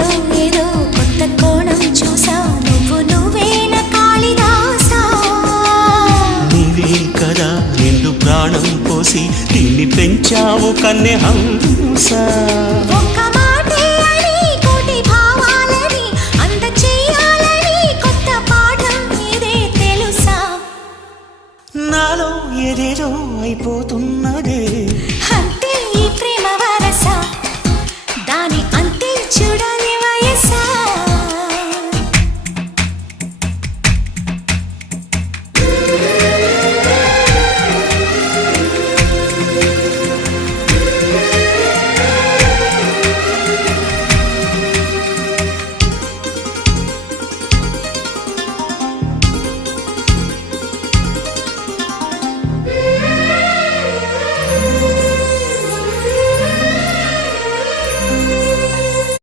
నీలో ఏదో కొత్త కోణం చూసా నువ్వేన కాళిదాసా నీవే కదా నిండు ప్రాణం పోసి తిండి పెంచావు కన్నె హంస